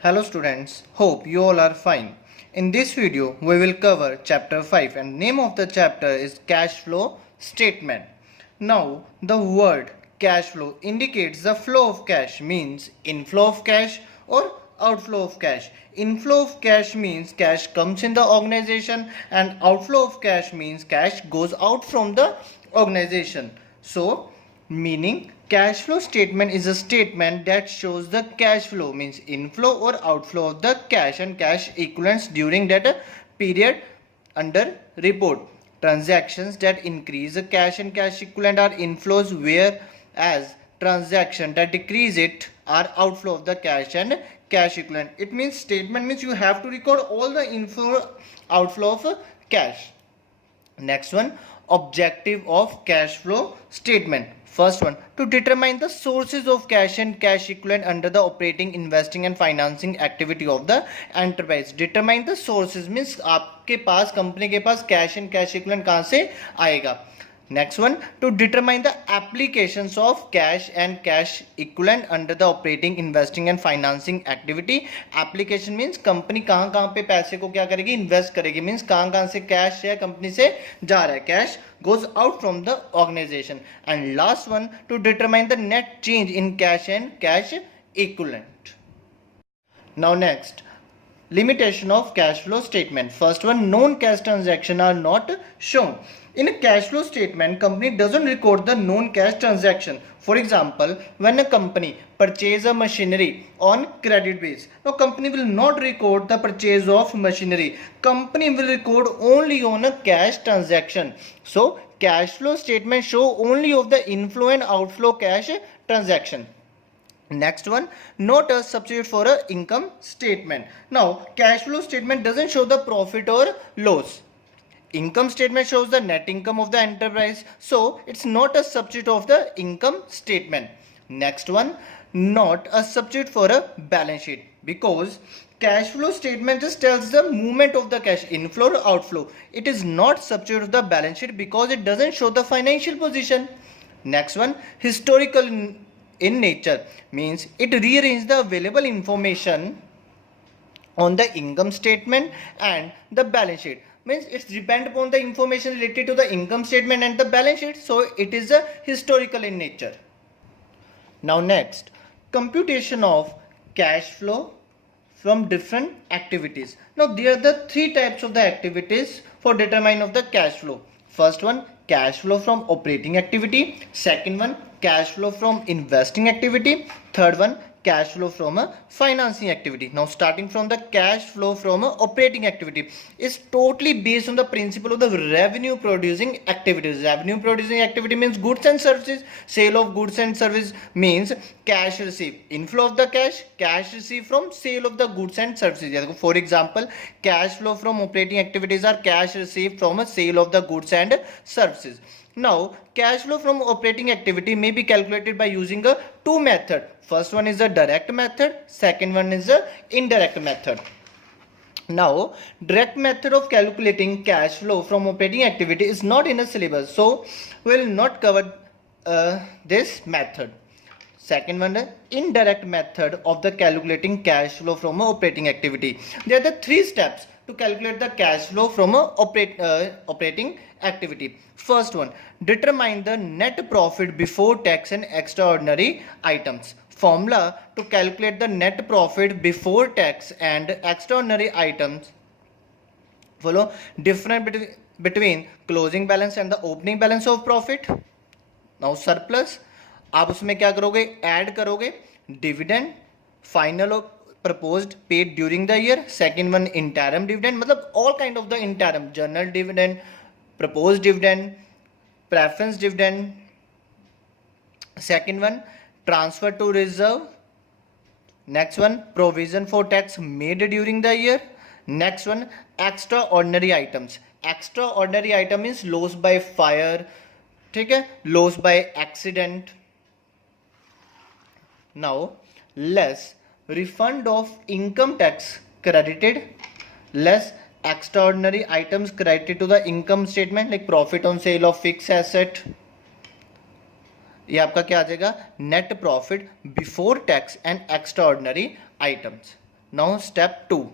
Hello students, hope you all are fine. In this video, we will cover chapter 5 and name of the chapter is cash flow statement. Now, the word cash flow indicates the flow of cash means inflow of cash or outflow of cash. Inflow of cash means cash comes in the organization and outflow of cash means cash goes out from the organization. So, meaning cash flow statement is a statement that shows the cash flow means inflow or outflow of the cash and cash equivalents during that period under report. Transactions that increase the cash and cash equivalent are inflows, whereas transactions that decrease it are outflow of the cash and cash equivalent. It means statement means you have to record all the inflow outflow of cash. Next one, objective of cash flow statement. First one, to determine the sources of cash and cash equivalent under the operating, investing and financing activity of the enterprise. Determine the sources means आपके पास company के पास cash and cash equivalent कहाँ से आएगा. Next one, to determine the applications of cash and cash equivalent under the operating, investing and financing activity. Application means company कहाँ कहाँ पे पैसे को क्या करेगी, इन्वेस्ट करेगी. मीन्स कहाँ कहाँ से कैश है कंपनी से जा रहा है, cash goes out from the organization. And last one, to determine the net change in cash and cash equivalent. Now next, limitation of cash flow statement. First one, known cash transaction are not shown. In a cash flow statement, company doesn't record the known cash transaction. For example, when a company purchase a machinery on credit base, now company will not record the purchase of machinery. Company will record only on a cash transaction. So cash flow statement show only of the inflow and outflow cash transaction. Next one, not a substitute for a income statement. Now cash flow statement doesn't show the profit or loss. Income statement shows the net income of the enterprise, so it's not a substitute of the income statement. Next one, not a substitute for a balance sheet, because cash flow statement just tells the movement of the cash inflow or outflow. It is not substitute of the balance sheet because it doesn't show the financial position. Next one, historical in nature means it rearranges the available information on the income statement and the balance sheet. Means it's depend upon the information related to the income statement and the balance sheet, so it is a historical in nature. Now next, computation of cash flow from different activities. Now there are the three types of the activities for determine of the cash flow. First one, cash flow from operating activity. Second one, cash flow from investing activity. Third one, cash flow from a financing activity. Now starting from the cash flow from a operating activity is totally based on the principle of the revenue producing activities. Revenue producing activity means goods and services. Sale of goods and services means cash received. Inflow of the cash received from sale of the goods and services. For example, cash flow from operating activities are cash received from a sale of the goods and services. Now, cash flow from operating activity may be calculated by using a two method. First one is a direct method, second one is a indirect method. Now, direct method of calculating cash flow from operating activity is not in a syllabus, so we will not cover this method. Second one, the indirect method of the calculating cash flow from operating activity. There are the three steps to calculate the cash flow from operating activity. First one, determine the net profit before tax and extraordinary items. Formula to calculate the net profit before tax and extraordinary items. Follow difference between closing balance and the opening balance of profit. Now surplus, आप उसमें क्या करोगे, add करोगे dividend final और proposed paid during the year. Second one, interim dividend, मतलब all kind of the interim, general dividend, proposed dividend, preference dividend. Second one, transfer to reserve. Next one, provision for tax made during the year. Next one, extraordinary items. Extraordinary item means loss by fire, ठीक है, loss by accident. Now less refund of income tax credited, less extraordinary items credited to the income statement like profit on sale of fixed asset. ये आपका क्या आ जाएगा, net profit before tax and extraordinary items. Now step 2,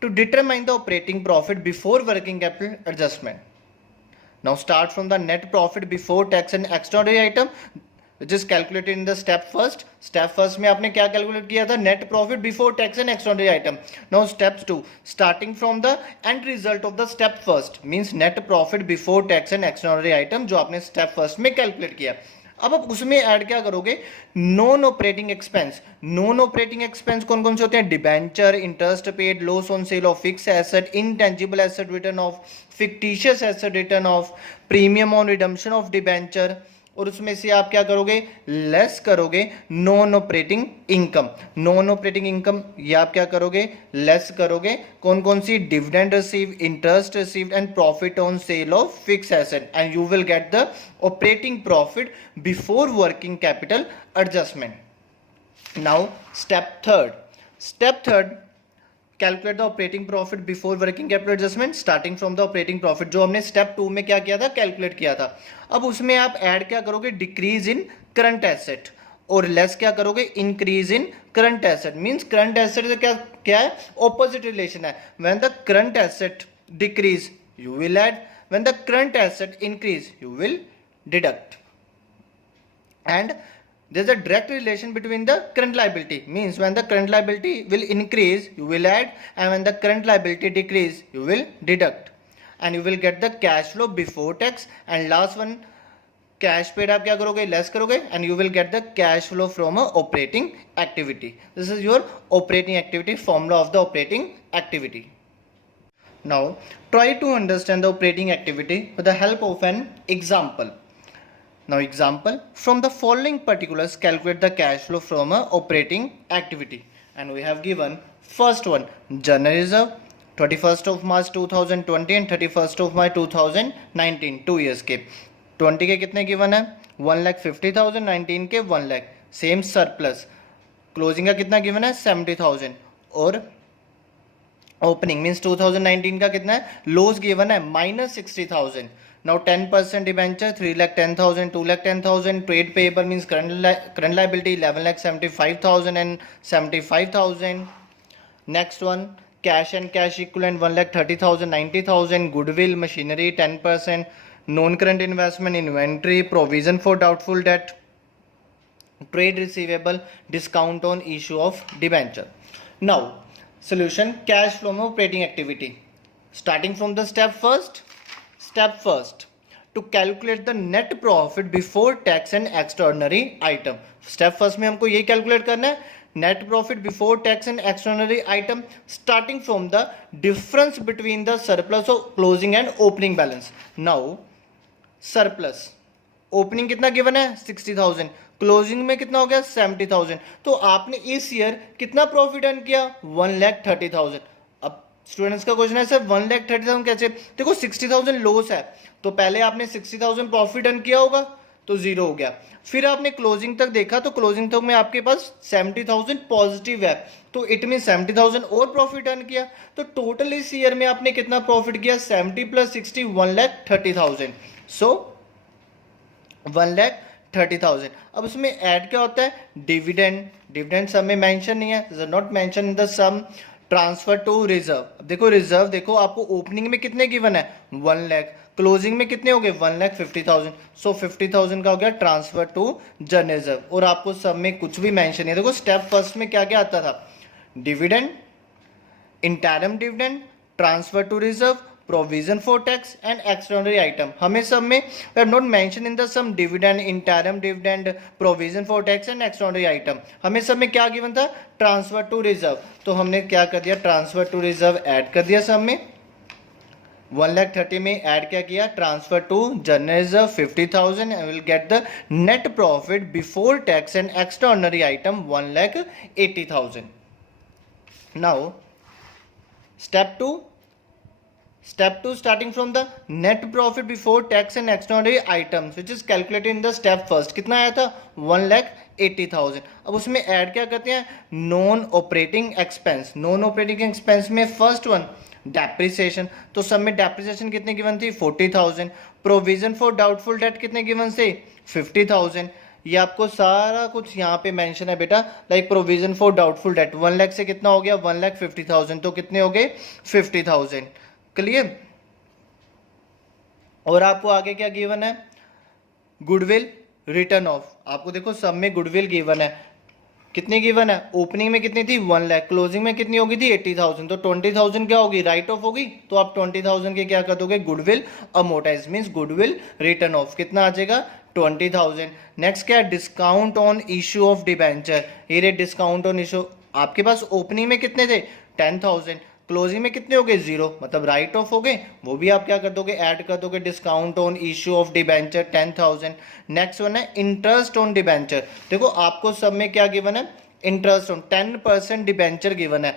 to determine the operating profit before working capital adjustment. Now start from the net profit before tax and extraordinary item which is calculated in the step first. Step first में आपने क्या calculate किया था? Net profit before tax and extraordinary item. Now step 2, starting from the end result of the step first means net profit before tax and extraordinary item जो आपने step first में calculate किया. अब आप उसमें ऐड क्या करोगे? Non operating expense. Non operating expense कौन कौन से होते हैं? Debenture, interest paid, loss on sale of fix asset, intangible asset written off, fictitious asset written off, premium on redemption of debenture. और उसमें से आप क्या करोगे? लेस करोगे non operating income. Non operating income ये आप क्या करोगे? लेस करोगे. कौन कौन सी? Dividend receive, interest received and profit on sale of fix asset, and you will get the operating profit before working capital adjustment. Now step third, calculate the operating profit before working capital adjustment starting from the operating profit जो हमने step 2 में क्या किया था? Calculate किया था. अब उसमें आप ऐड क्या करोगे? डिक्रीज इन करंट एसेट, और लेस क्या करोगे? Increase in current asset. Means current asset से क्या है? ऑपोजिट रिलेशन है. When the current asset decrease you will add, when the current asset increase you will deduct. And there's a direct relation between the current liability. Means when the current liability will increase, you will add, and when the current liability decrease, you will deduct, and you will get the cash flow before tax. And last one, cash paid आप क्या करोगे? Less करोगे, and you will get the cash flow from a operating activity. This is your operating activity formula of the operating activity. Now try to understand the operating activity with the help of an example. Now example, from the following particulars calculate the cash flow from a operating activity. And we have given first one, general reserve 31st of March 2020 and 31st of March 2019, 2 years के. 20 के कितने given है? 1,50,000, 19 के 1 lakh. Same surplus. Closing का कितना given है? 70,000. और opening means 2019 का कितना है? लॉस गिवन है -60,000. Now 10% debenture 3,10,000, 2,10,000. Trade payable means current liability 11,75,000 and 75,000. Next one, cash and cash equivalent 1,30,000, 90,000. Goodwill, machinery 10%. Non-current investment, inventory, provision for doubtful debt, trade receivable, discount on issue of debenture. Now solution, cash from operating activity. Starting from the step first, to calculate the net profit before tax and extraordinary item. Step first में हमको ये calculate करना है, net profit before tax and extraordinary item starting from the difference between the surplus of closing and opening balance. Now surplus, opening कितना given है? 60,000. Closing में कितना हो गया? 70,000. तो आपने इस ईयर कितना प्रॉफिट अर्न किया? 1,30,000. अब स्टूडेंट्स का क्वेश्चन है सर 1,30,000 कैसे? देखो 60,000 लॉस है, तो पहले आपने 60,000 प्रॉफिट अर्न किया होगा तो जीरो हो गया. फिर आपने क्लोजिंग तक देखा तो क्लोजिंग तक में आपके पास 70,000 पॉजिटिव है, तो इट मीन 70,000 और प्रॉफिट अर्न किया. तो टोटल इस ईयर में आपने कितना प्रॉफिट किया? 70 + 60 1,30,000. सो 1,30,000. अब उसमें ऐड क्या होता है? डिविडेंड सम में मेंशन नहीं है, not mention in the sum. Transfer to reserve. देखो रिजर्व देखो आपको ओपनिंग में कितने गिवन है? 1 लाख. क्लोजिंग में कितने हो गए? 1,50,000. सो 50,000 का हो गया ट्रांसफर टू जनरल रिजर्व. और आपको सब में कुछ भी मेंशन नहीं है. देखो स्टेप फर्स्ट में क्या क्या आता था? Dividend, interim dividend, transfer to reserve, provision for tax and extraordinary item. हमें सब में we have not mentioned in the sum dividend, interim dividend, provision for tax and extraordinary item. हमें सब में क्या given था? Transfer to reserve. तो हमने क्या कर दिया? ट्रांसफर टू रिजर्व ऐड कर दिया सब में. 1,30,000 में ऐड क्या किया? Transfer to general reserve 50,000 and will get the net profit before tax and extraordinary item 1,80,000. Now step 2 starting from the net profit before tax and extraordinary items which is calculated in the step first. कितना आया था? 1,80,000. अब उसमें add क्या करते हैं? Non operating expense. Non operating expense में first one depreciation. तो सब में डेप्रिसिएशन कितने गिवन थी? 40,000. प्रोविजन फॉर डाउटफुल डेट कितने गिवन से? 50,000. ये आपको सारा कुछ यहाँ पे मेंशन है बेटा, like provision for doubtful debt 1 lakh से कितना हो गया 1,50,000, तो कितने हो गए 50,000। क्लियर। और आपको आगे क्या गिवन है, गुडविल रिटर्न ऑफ, आपको देखो सब में गुडविल गिवन है, कितनी गिवन है, ओपनिंग में कितनी थी 1 लाख, क्लोजिंग में कितनी होगी थी 80,000, तो 20,000 क्या होगी राइट ऑफ होगी, तो आप 20,000 के क्या कर दोगे goodwill amortise means goodwill return of, कितना आ जाएगा 20,000। नेक्स्ट क्या है, discount on issue of debenture, ये रे डिस्काउंट ऑन इश्यू, आपके पास ओपनिंग में कितने थे 10,000, क्लोजिंग में कितने हो गए 0, मतलब राइट ऑफ हो गए, वो भी आप क्या कर दोगे ऐड कर दोगे, discount on issue of debenture 10,000। Next one है इंटरेस्ट ऑन डिबेंचर, देखो आपको सब में क्या गिवन है इंटरेस्ट ऑन 10% डिबेंचर गिवन है।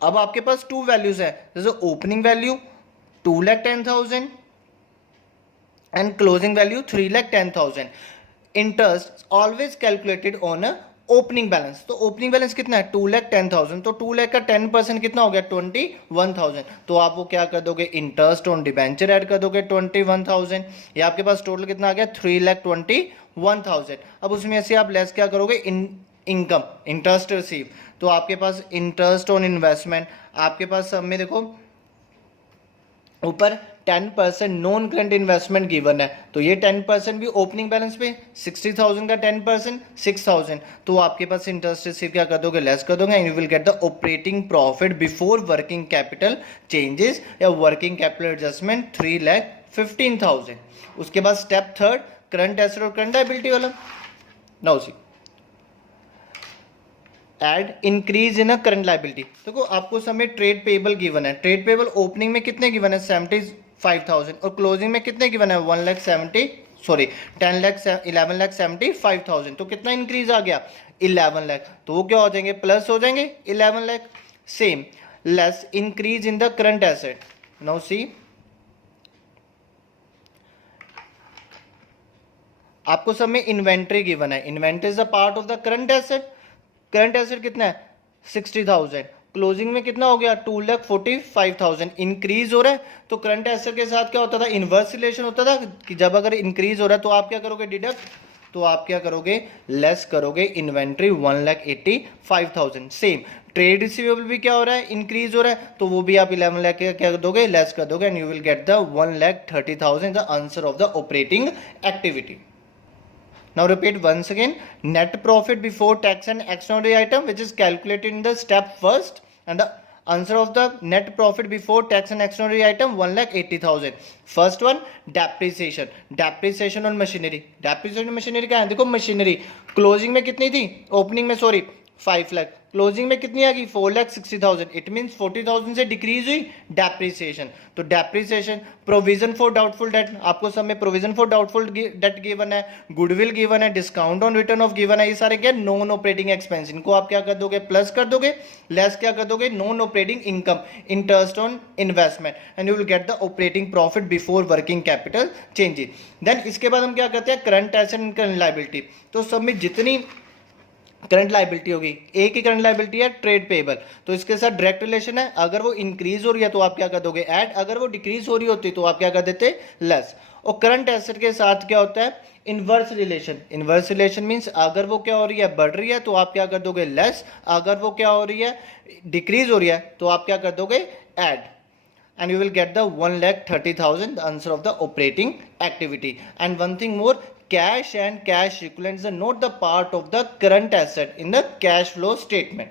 अब आपके पास टू वैल्यूज है, जैसे opening value 2,10,000 and closing value 3,10,000। Interest always calculated on opening balance, तो ओपनिंग बैलेंस कितना है 2,10,000, तो 2 लाख का 10% कितना हो गया 21,000, तो आप वो क्या कर दोगे इंटरेस्ट ऑन डिबेंचर ऐड कर दोगे 21,000, ये आपके पास टोटल कितना आ गया 3,21,000। अब उसमें से आप लेस क्या करोगे इनकम इंटरेस्ट रिसीव, तो आपके पास इंटरेस्ट ऑन इन्वेस्टमेंट, आपके पास सब में देखो ऊपर 10% नॉन करंट इन्वेस्टमेंट गिवन है, तो ये 10% भी ओपनिंग बैलेंस पे 60,000 का 10% 6,000, तो आपके पास इंटरेस्ट रिसीव क्या कर दोगे लेस कर दोगे, and you will get the operating profit before working capital changes या वर्किंग कैपिटल एडजस्टमेंट 3,15,000। उसके बाद स्टेप थर्ड करंट एसेट और करंट लायबिलिटी वाला, now see add increase in a current liability, देखो आपको समय ट्रेड पेबल गिवन है, trade payable opening में कितने गिवन है 75,000 और क्लोजिंग में कितने गिवन है 11,75,000, तो कितना इंक्रीज आ गया 11 लाख, तो वो क्या हो जाएंगे प्लस हो जाएंगे 11 lakh. Same less increase in the current asset, now see आपको सब में इन्वेंट्री गिवन है, inventory is a part of the current asset, current asset कितना है 60,000, क्लोजिंग में कितना हो गया 2,45,000, इंक्रीज हो रहा है, तो करंट एसेट के साथ क्या होता था इनवर्स रिलेशन होता था कि जब अगर इंक्रीज हो रहा है तो आप क्या करोगे डिडक्ट, तो आप क्या करोगे लेस करोगे इन्वेंट्री 1,85,000। सेम ट्रेड रिसीवेबल भी क्या हो रहा है इंक्रीज हो रहा है, तो वो भी आप 11 लाख क्या कर दोगे लेस कर दोगे, and you will get the 1,30,000 the answer of the operating activity. Now repeat once again, net profit before tax and extraordinary item which is calculated in the step first, and the answer of the net profit before tax and extraordinary item 1,80,000। First one depreciation, depreciation on machinery, depreciation on machinery क्या है, देखो machinery closing में कितनी थी opening में 5 lakh, closing में कितनी आ गई 4,60,000, इट मींस 40,000 से डिक्रीज हुई डेप्रिसिएशन, तो depreciation provision for doubtful debt, आपको सब में provision for doubtful debt given है, गुडविल गिवन है, discount on return of given है, ये सारे क्या नॉन ऑपरेटिंग एक्सपेंस, इनको आप क्या कर दोगे प्लस कर दोगे, लेस क्या कर दोगे non operating income interest on investment, and you will get the operating profit before working capital changes. Then इसके बाद हम क्या करते हैं current asset and current liability, तो सब में जितनी करंट लायबिलिटी होगी, एक ही करंट लायबिलिटी है ट्रेड पेबल, तो इसके साथ डायरेक्ट रिलेशन है, अगर वो इंक्रीज हो रही है तो आप क्या कर दोगे ऐड, अगर वो डिक्रीज हो रही होती तो आप क्या कर देते लेस। और करंट एसेट के साथ क्या होता है inverse relation, inverse relation means अगर वो क्या हो रही है बढ़ रही है तो आप क्या कर दोगे लेस, अगर वो क्या हो रही है डिक्रीज हो रही है तो आप क्या कर दोगे add, and you will get the 1,30,000 the answer of the operating activity। And one thing more, cash and cash equivalents are not the part of the current asset in the cash flow statement।